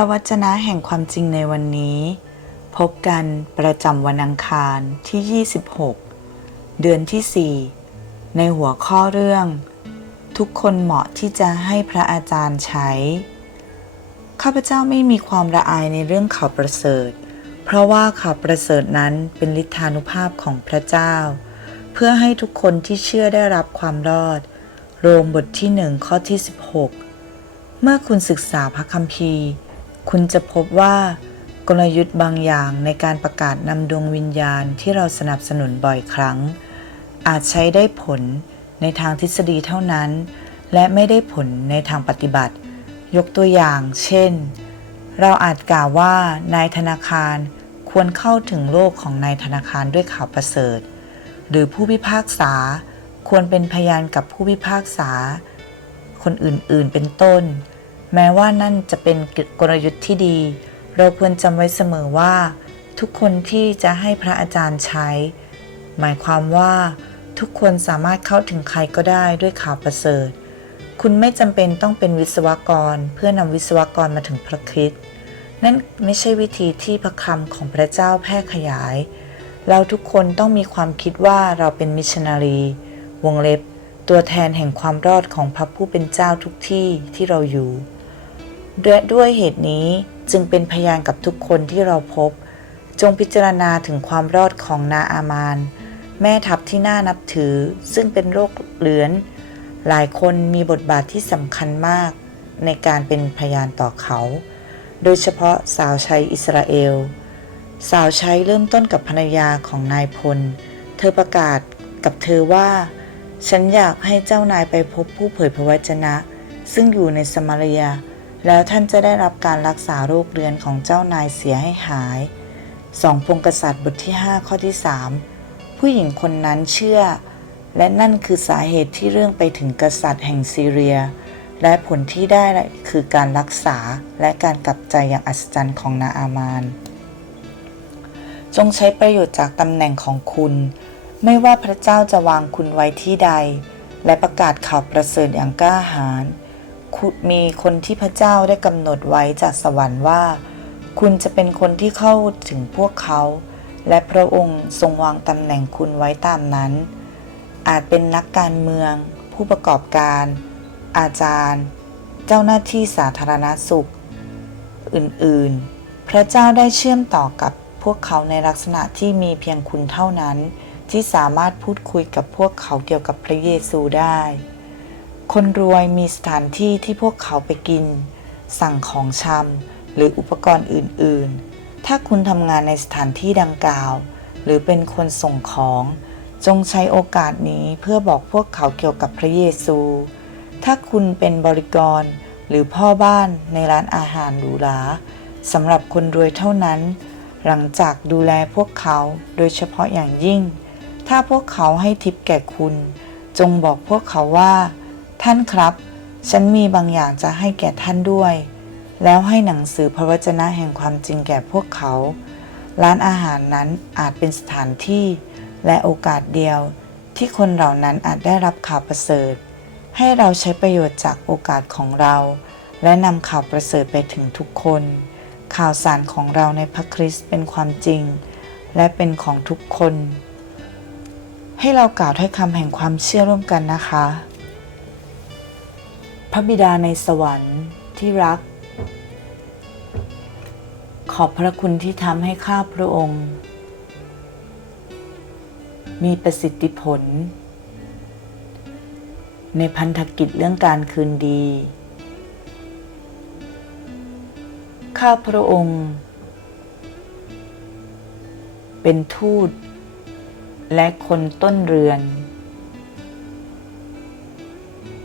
ระวจนะแห่งความจริงในวันนี้ พบกันประจำวันอังคารที่ 26 เดือนที่ 4 ในหัวข้อเรื่อง ทุกคนเหมาะที่จะให้พระอาจารย์ใช้ ข้าพเจ้าไม่มีความละอายในเรื่องข่าวประเสริฐ เพราะว่าข่าวประเสริฐนั้นเป็นฤทธานุภาพของพระเจ้า เพื่อให้ทุกคนที่เชื่อได้รับความรอด โรมบทที่หนึ่งข้อที่ 16 เมื่อคุณศึกษาพระคัมภีร์ คุณจะพบว่ากลยุทธ์บางอย่างในการประกาศนำดวงวิญญาณที่เราสนับสนุนบ่อยครั้ง อาจใช้ได้ผลในทางทฤษฎีเท่านั้น และไม่ได้ผลในทางปฏิบัติ ยกตัวอย่าง เช่น เราอาจกล่าวว่านายธนาคารควรเข้าถึงโลกของนายธนาคารด้วยข่าวประเสริฐ หรือผู้พิพากษาควรเป็นพยานกับผู้พิพากษา คนอื่นๆ เป็นต้น แม้ว่านั่นจะเป็นกลยุทธ์ที่ดี เราควรจำไว้เสมอว่า ทุกคนที่จะให้พระอาจารย์ใช้ หมายความว่า ทุกคนสามารถเข้าถึงใครก็ได้ด้วยข่าวประเสริฐ คุณไม่จำเป็นต้องเป็นวิศวกรเพื่อนำวิศวกรมาถึงพระคริสต์นั่นไม่ใช่วิธีที่พระคำของพระเจ้าแพร่ขยาย เราทุกคนต้องมีความคิดว่าเราเป็นมิชชันนารี วงเล็บ ตัวแทนแห่งความรอดของพระผู้เป็นเจ้าทุกที่ที่เราอยู่ และด้วยเหตุนี้จึงเป็นพยานกับทุกคนที่เราพบ จงพิจารณาถึงความรอดของนาอามาน แม่ทัพที่น่านับถือซึ่งเป็นโรคเลือน หลายคนมีบทบาทที่สำคัญมากในการเป็นพยานต่อเขา โดยเฉพาะสาวใช้อิสราเอล สาวใช้เริ่มต้นกับภรรยาของนายพล เธอประกาศกับเธอว่า ฉันอยากให้เจ้านายไปพบผู้เผยพระวจนะ ซึ่งอยู่ในสมารียา แล้วท่านจะได้รับการรักษาโรคเรือนของเจ้านายเสียให้หายสองพงกษัตริย์บทที่ 5 ข้อที่ 3 ผู้หญิงคนนั้นเชื่อ และนั่นคือสาเหตุที่เรื่องไปถึงกษัตริย์แห่งซีเรีย และผลที่ได้คือการรักษาและการกลับใจอย่างอัศจรรย์ของนาอามาน จงใช้ประโยชน์จากตำแหน่งของคุณ ไม่ว่าพระเจ้าจะวางคุณไว้ที่ใด และประกาศข่าวประเสริฐอย่างกล้าหาญ มีคนที่พระเจ้าได้กำหนดไว้จากสวรรค์ว่า คุณจะเป็นคนที่เข้าถึงพวกเขา และพระองค์ทรงวางตำแหน่งคุณไว้ตามนั้น อาจเป็นนักการเมือง ผู้ประกอบการ อาจารย์ เจ้าหน้าที่สาธารณสุข อื่นๆ พระเจ้าได้เชื่อมต่อกับพวกเขาในลักษณะที่มีเพียงคุณเท่านั้น ที่สามารถพูดคุยกับพวกเขาเกี่ยวกับพระเยซูได้ คนรวยมีสถานที่ที่พวกเขาไปกิน สั่งของชำหรืออุปกรณ์อื่น ๆ ถ้าคุณทำงานในสถานที่ดังกล่าว หรือเป็นคนส่งของ จงใช้โอกาสนี้เพื่อบอกพวกเขาเกี่ยวกับพระเยซู ถ้าคุณเป็นบริกรหรือพ่อบ้านในร้านอาหารหรูหราสำหรับคนรวยเท่านั้น หลังจากดูแลพวกเขาโดยเฉพาะอย่างยิ่ง ถ้าพวกเขาให้ทิปแก่คุณ จงบอกพวกเขาว่า ท่านครับ ฉันมีบางอย่างจะให้แก่ท่านด้วย แล้วให้หนังสือพระวจนะแห่งความจริงแก่พวกเขา ร้านอาหารนั้นอาจเป็นสถานที่และโอกาสเดียวที่คนเหล่านั้นอาจได้รับข่าวประเสริฐ ให้เราใช้ประโยชน์จากโอกาสของเรา และนำข่าวประเสริฐไปถึงทุกคน ข่าวสารของเราในพระคริสต์เป็นความจริง และเป็นของทุกคน ให้เรากล่าวถ้อยคำแห่งความเชื่อร่วมกันนะคะ พระบิดาในสวรรค์ที่รัก ขอบพระคุณที่ทำให้ข้าพระองค์ มีประสิทธิผล ในพันธกิจเรื่องการคืนดี ข้าพระองค์ เป็นทูตและคนต้นเรือน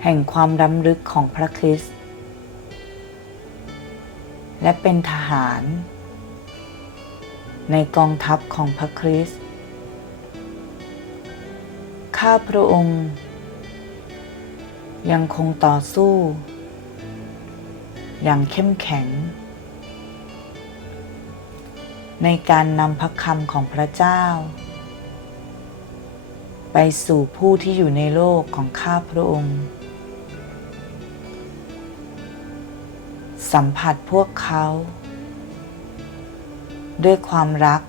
แห่งความรำลึกของพระคริสต์และเป็นทหาร ในกองทัพของพระคริสต์ข้าพระองค์ ยังคงต่อสู้ อย่างเข้มแข็ง ในการนำพระคำของพระเจ้า ไปสู่ผู้ที่อยู่ในโลกของข้าพระองค์ สัมผัสพวกเขา ด้วยความรัก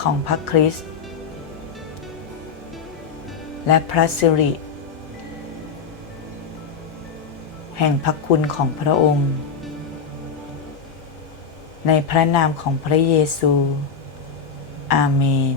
ของพระคริสต์และพระสิริ แห่งพระคุณของพระองค์ ในพระนามของพระเยซู อาเมน